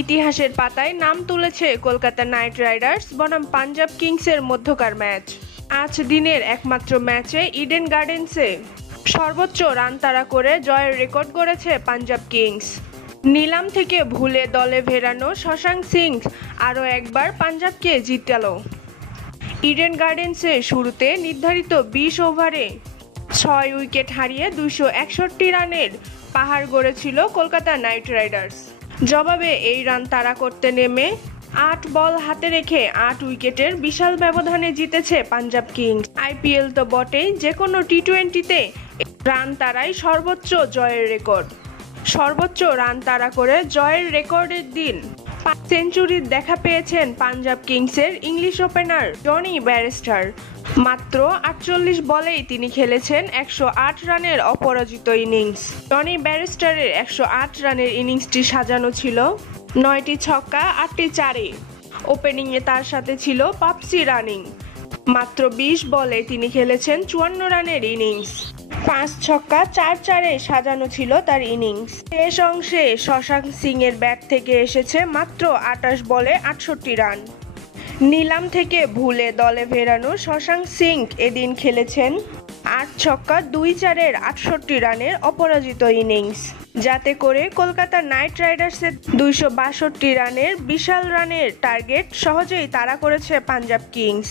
ইতিহাসের পাতায় নাম তুলেছে কলকাতা নাইট রাইডার্স বনাম পাঞ্জাব কিংসের মধ্যকার ম্যাচ। আজ দিনের একমাত্র ম্যাচে ইডেন গার্ডেন্সে সর্বোচ্চ রান তাড়া করে জয়ের রেকর্ড গড়েছে পাঞ্জাব কিংস। নিলাম থেকে ভুলে দলে ফেরানো শশাঙ্ক সিং আরও একবার পাঞ্জাবকে জিতালো। ইডেন গার্ডেন্সে শুরুতে নির্ধারিত 20 ওভারে 6 উইকেট হারিয়ে 261 রানের পাহাড় গড়েছিল কলকাতা নাইট রাইডার্স। জবাবে এই রান তাড়া করতে নেমে 8 বল হাতে রেখে 8 উইকেটের বিশাল ব্যবধানে জিতেছে পাঞ্জাব কিংস। আইপিএল তো বটেই, যে কোনো টি-20তে রান তাড়াই সর্বোচ্চ জয়ের রেকর্ড। সর্বোচ্চ রান তাড়া করে জয়ের রেকর্ডের দিন সেঞ্চুরির দেখা পেয়েছেন পাঞ্জাব কিংসের ইংলিশ ওপেনার জনি ব্যারিস্টার। মাত্র 48 বলেই তিনি খেলেছেন 108 রানের অপরাজিত ইনিংস। জনি ব্যারিস্টারের 108 রানের ইনিংসটি সাজানো ছিল 9টি ছক্কা 8টি চারে। ওপেনিংয়ে তার সাথে ছিল পাপসি রানিং। মাত্র 20 বলে তিনি খেলেছেন 54 রানের ইনিংস। 5 ছক্কা 4 চারে সাজানো ছিল তার ইনিংস। শেষ অংশে শশাঙ্ক সিং এর ব্যাট থেকে এসেছে মাত্র 28 বলে 68 রান। নিলাম থেকে ভুলে দলে ফেরানো শশাঙ্ক সিং এদিন খেলেছেন 8 ছক্কা 2 চারের 68 রানের অপরাজিত ইনিংস, যাতে করে কলকাতা নাইট রাইডার্সের 262 রানের বিশাল রানের টার্গেট সহজেই তাড়া করেছে পাঞ্জাব কিংস।